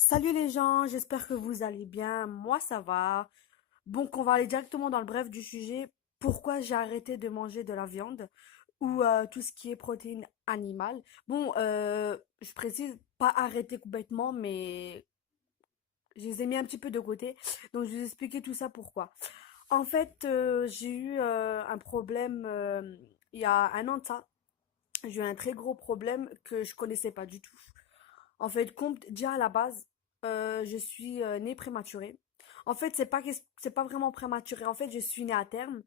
Salut les gens, j'espère que vous allez bien. Moi, ça va. Bon, qu'on va aller directement dans le bref du sujet. Pourquoi j'ai arrêté de manger de la viande ou tout ce qui est protéines animales. Bon, je précise, pas arrêter complètement, mais je les ai mis un petit peu de côté. Donc, je vais vous expliquer tout ça pourquoi. En fait, j'ai eu un problème il y a un an de ça. J'ai eu un très gros problème que je connaissais pas du tout. En fait, compte déjà à la base, je suis née prématurée. En fait, c'est pas vraiment prématuré. En fait, je suis née à terme,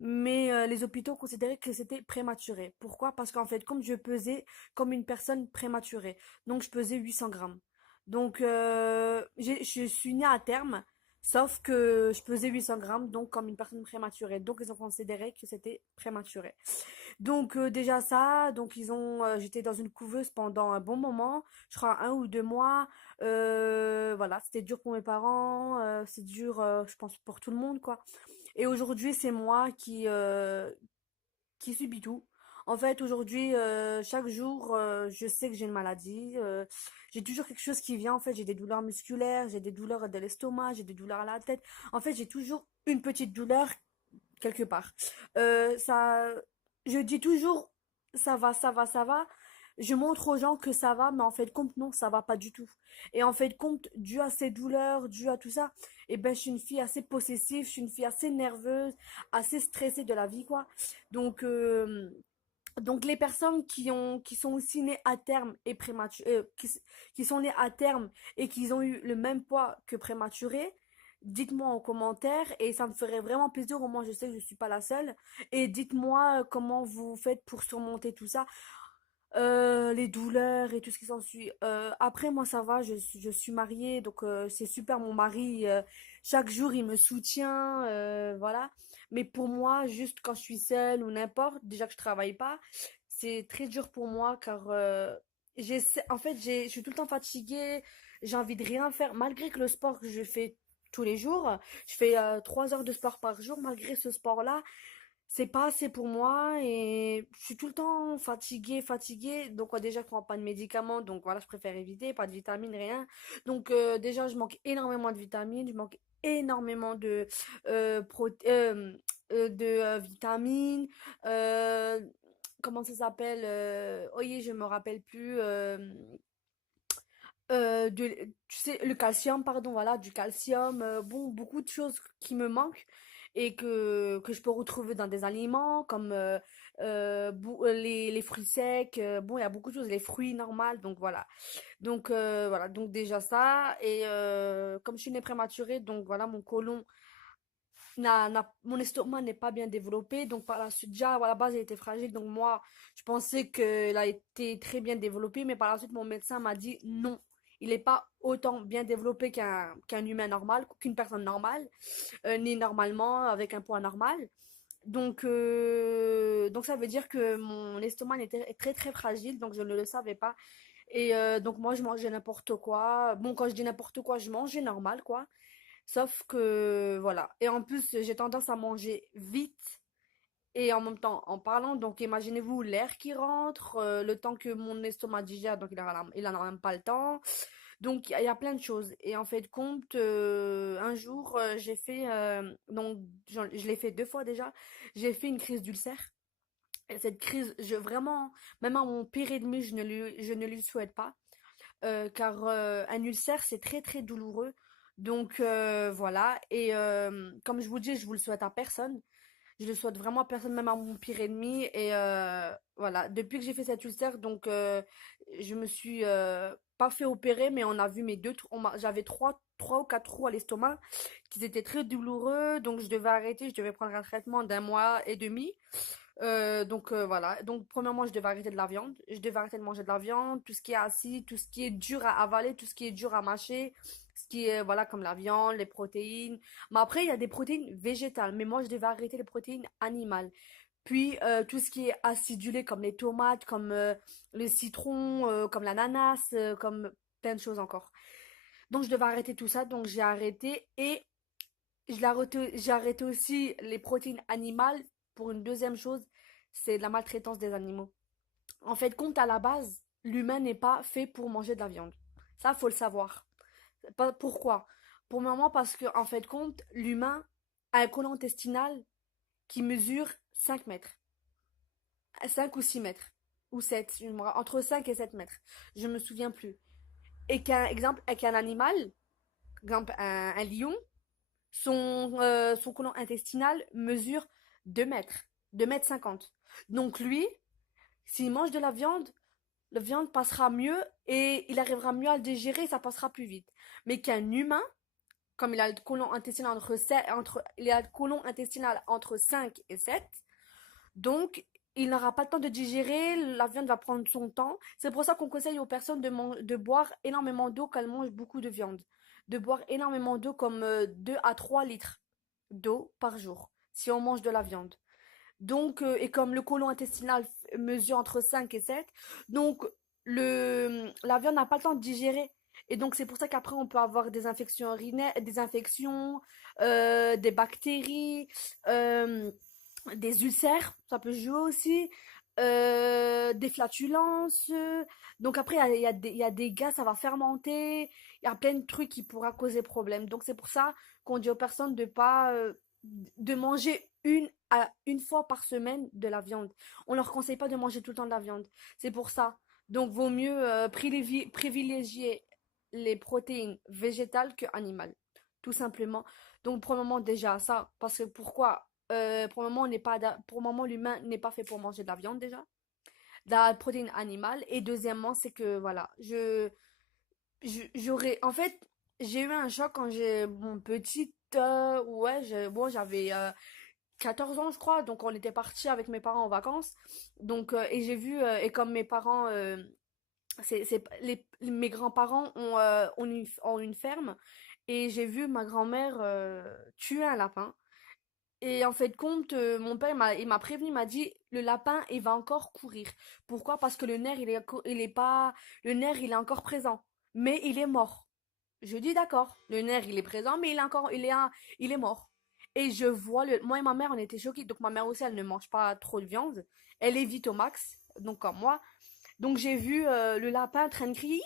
mais les hôpitaux considéraient que c'était prématuré. Pourquoi? Parce qu'en fait, comme je pesais comme une personne prématurée, donc je pesais 800 grammes. Donc, je suis née à terme, sauf que je pesais 800 grammes, donc comme une personne prématurée. Donc, ils ont considéré que c'était prématuré. Donc déjà ça, donc j'étais dans une couveuse pendant un bon moment, je crois 1 ou 2 mois. Voilà, c'était dur pour mes parents, c'est dur, je pense pour tout le monde quoi. Et aujourd'hui c'est moi qui subis tout. En fait aujourd'hui, chaque jour, je sais que j'ai une maladie, j'ai toujours quelque chose qui vient. En fait j'ai des douleurs musculaires, j'ai des douleurs de l'estomac, j'ai des douleurs à la tête. En fait j'ai toujours une petite douleur quelque part. Ça, je dis toujours, ça va, ça va, ça va. Je montre aux gens que ça va, mais en fait, compte, non, ça va pas du tout. Et en fait, compte, dû à ces douleurs, dû à tout ça, et ben, je suis une fille assez possessive, je suis une fille assez nerveuse, assez stressée de la vie, quoi. Donc, donc les personnes qui sont aussi nées à terme et prématurées, qui sont nées à terme et qui ont eu le même poids que prématurées, dites-moi en commentaire et ça me ferait vraiment plaisir. Au moins je sais que je suis pas la seule. Et dites-moi comment vous faites pour surmonter tout ça, les douleurs et tout ce qui s'ensuit. Après moi ça va, je suis mariée donc c'est super. Mon mari chaque jour il me soutient, voilà. Mais pour moi juste quand je suis seule ou n'importe, déjà que je travaille pas, c'est très dur pour moi car en fait je suis tout le temps fatiguée, j'ai envie de rien faire malgré que le sport que je fais tous les jours, je fais 3 heures de sport par jour. Malgré ce sport-là, c'est pas assez pour moi et je suis tout le temps fatiguée. Donc déjà, je prends pas de médicaments, donc voilà, je préfère éviter, pas de vitamines, rien. Donc déjà, je manque énormément de vitamines, je manque énormément de vitamines. Euh, Comment ça s'appelle? Oui, je me rappelle plus. Tu sais, le calcium, pardon, voilà, du calcium, bon, beaucoup de choses qui me manquent et que je peux retrouver dans des aliments comme les fruits secs, bon, il y a beaucoup de choses, les fruits normaux, donc voilà. Donc voilà, donc déjà ça, et comme je suis née prématurée, donc voilà, mon côlon, mon estomac n'est pas bien développé, donc par la suite, déjà, à la base, il était fragile, donc moi, je pensais qu'il a été très bien développé, mais par la suite, mon médecin m'a dit non, il n'est pas autant bien développé qu'un humain normal, qu'une personne normale, né normalement, avec un poids normal. Donc ça veut dire que mon estomac était très très fragile, donc je ne le savais pas. Et donc moi, je mangeais n'importe quoi. Bon, quand je dis n'importe quoi, je mangeais normal, quoi. Sauf que, voilà. Et en plus, j'ai tendance à manger vite et en même temps en parlant. Donc, imaginez-vous l'air qui rentre, le temps que mon estomac digère, donc il en a même pas le temps. Donc, il y a plein de choses. Et en fait, compte, un jour, j'ai fait, donc, je l'ai fait 2 fois déjà, j'ai fait une crise d'ulcère. Et cette crise, vraiment, même à mon pire ennemi, je ne lui souhaite pas. Car un ulcère, c'est très très douloureux. Donc voilà, et comme je vous dis, je vous le souhaite à personne. Je le souhaite vraiment à personne, même à mon pire ennemi. Et voilà, depuis que j'ai fait cet ulcère, donc je me suis pas fait opérer, mais on a vu mes j'avais trois ou quatre trous à l'estomac qui étaient très douloureux. Donc je devais arrêter, je devais prendre un traitement d'1 mois et demi. Donc voilà. Donc premièrement, je devais arrêter de la viande. Je devais arrêter de manger de la viande, tout ce qui est acide, tout ce qui est dur à avaler, tout ce qui est dur à mâcher, ce qui est voilà comme la viande, les protéines. Mais après, il y a des protéines végétales, mais moi je devais arrêter les protéines animales. Puis tout ce qui est acidulé comme les tomates, comme le citron, comme l'ananas, comme plein de choses encore. Donc je devais arrêter tout ça, donc j'ai arrêté et j'ai arrêté aussi les protéines animales pour une deuxième chose, c'est la maltraitance des animaux. En fait, compte à la base, l'humain n'est pas fait pour manger de la viande. Ça, faut le savoir. Pourquoi? Pour le moment, parce que, en fait, compte, l'humain a un côlon intestinal qui mesure 5 mètres. 5 ou 6 mètres. Ou 7, entre 5 et 7 mètres. Je me souviens plus. Et qu'un exemple, avec un animal, exemple un lion, son côlon intestinal mesure 2 mètres. 2 mètres 50. Donc lui, s'il mange de la viande passera mieux et il arrivera mieux à le digérer, ça passera plus vite. Mais qu'un humain, comme il a le côlon intestinal il a le côlon intestinal entre 5 et 7, donc il n'aura pas le temps de digérer, la viande va prendre son temps. C'est pour ça qu'on conseille aux personnes de boire énormément d'eau quand elles mangent beaucoup de viande. De boire énormément d'eau comme 2 à 3 litres d'eau par jour si on mange de la viande. Donc, et comme le côlon intestinal mesure entre 5 et 7, donc la viande n'a pas le temps de digérer. Et donc, c'est pour ça qu'après, on peut avoir des infections urinaires, des infections, des bactéries, euh, des ulcères, ça peut jouer aussi, des flatulences. Donc, après, il y a des gaz, ça va fermenter. Il y a plein de trucs qui pourraient causer problème. Donc, c'est pour ça qu'on dit aux personnes de pas de manger une fois par semaine de la viande. On leur conseille pas de manger tout le temps de la viande. C'est pour ça. Donc, vaut mieux privilégier les protéines végétales que animales. Tout simplement. Donc, pour le moment, déjà, ça. Parce que pourquoi? Pour le moment, pour le moment, l'humain n'est pas fait pour manger de la viande, déjà. De la protéine animale. Et deuxièmement, c'est que, voilà, j'aurais, en fait, j'ai eu un choc quand j'ai mon petit, ouais, bon, j'avais 14 ans, je crois, donc on était partis avec mes parents en vacances. Donc, et j'ai vu, et comme mes parents, mes grands-parents ont une ferme, et j'ai vu ma grand-mère tuer un lapin. Et en fait, compte, mon père, il m'a prévenu, il m'a dit, le lapin, il va encore courir. Pourquoi? Parce que il est pas, le nerf, il est encore présent. Mais il est mort. Je dis d'accord. Le nerf, il est présent, mais il est mort. Et je vois moi et ma mère, on était choqués. Donc ma mère aussi, elle ne mange pas trop de viande. Elle évite au max. Donc comme moi. Donc j'ai vu le lapin en train de crier.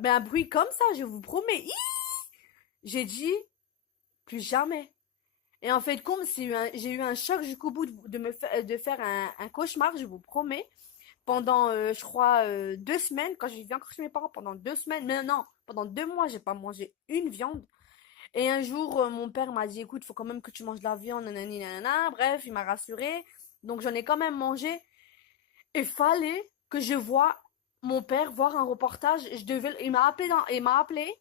Ben, un bruit comme ça, je vous promets. J'ai dit, plus jamais. Et en fait, comme j'ai eu un choc jusqu'au bout de faire un cauchemar, je vous promets, pendant, je crois, 2 semaines, quand j'ai vécu encore chez mes parents, pendant 2 semaines, mais non, pendant 2 mois, j'ai pas mangé une viande. Et un jour, mon père m'a dit, écoute, faut quand même que tu manges de la viande, nanani, nanana. Bref, il m'a rassuré. Donc j'en ai quand même mangé. Il fallait que je voie mon père voir un reportage. Il m'a appelé.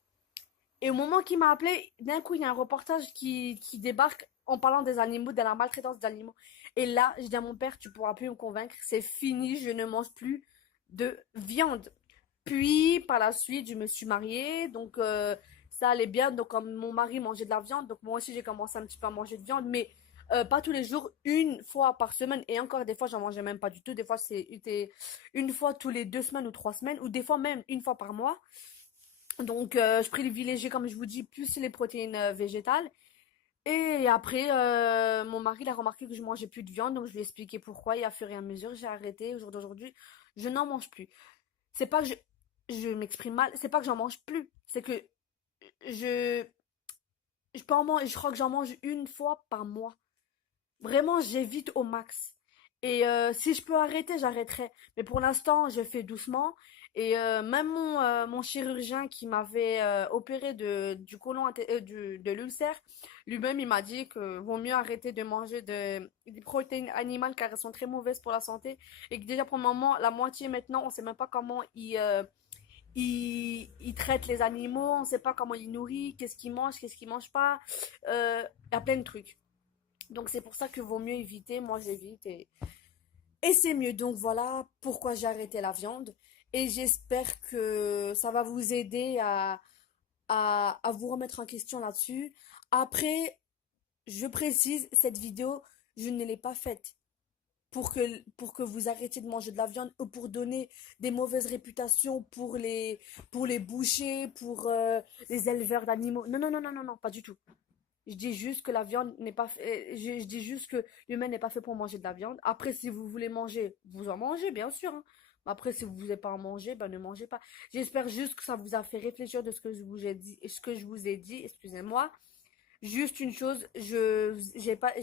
Et au moment qu'il m'a appelé, d'un coup, il y a un reportage qui débarque en parlant des animaux, de la maltraitance des animaux. Et là, je dis à mon père, tu pourras plus me convaincre, c'est fini, je ne mange plus de viande. Puis, par la suite, je me suis mariée, donc ça allait bien. Donc, comme mon mari mangeait de la viande, donc moi aussi, j'ai commencé un petit peu à manger de viande, mais pas tous les jours, une fois par semaine. Et encore, des fois, j'en mangeais même pas du tout. Des fois, c'était une fois tous les 2 semaines ou 3 semaines, ou des fois même une fois par mois. Donc, je privilégie, comme je vous dis, plus les protéines végétales. Et après, mon mari il a remarqué que je mangeais plus de viande, donc je lui ai expliqué pourquoi. Et à fur et à mesure, j'ai arrêté. Au jour d'aujourd'hui, je n'en mange plus. C'est pas que je m'exprime mal, c'est pas que j'en mange plus. C'est que je, je peux en manger, je crois que j'en mange une fois par mois. Vraiment, j'évite au max. Et si je peux arrêter, j'arrêterai. Mais pour l'instant, je fais doucement. Et même mon chirurgien qui m'avait opéré du de l'ulcère, lui-même, il m'a dit que vaut mieux arrêter de manger des protéines animales car elles sont très mauvaises pour la santé. Et que déjà pour le moment, la moitié maintenant, on sait même pas comment il traite les animaux, on sait pas comment il nourrit, qu'est-ce qu'il mange pas. Il y a plein de trucs. Donc c'est pour ça que vaut mieux éviter, moi j'évite et c'est mieux. Donc voilà pourquoi j'ai arrêté la viande et j'espère que ça va vous aider à vous remettre en question là-dessus. Après, je précise, cette vidéo, je ne l'ai pas faite pour que vous arrêtiez de manger de la viande ou pour donner des mauvaises réputations pour les bouchers, pour les éleveurs d'animaux. Non, non, non, non, non, non, pas du tout. Je dis juste que la viande n'est pas je dis juste que l'humain n'est pas fait pour manger de la viande. Après, si vous voulez manger, vous en mangez, bien sûr, hein. Après, si vous voulez pas en manger, ben ne mangez pas. J'espère juste que ça vous a fait réfléchir de ce que je vous ai dit, excusez-moi. Juste une chose, j'ai pas,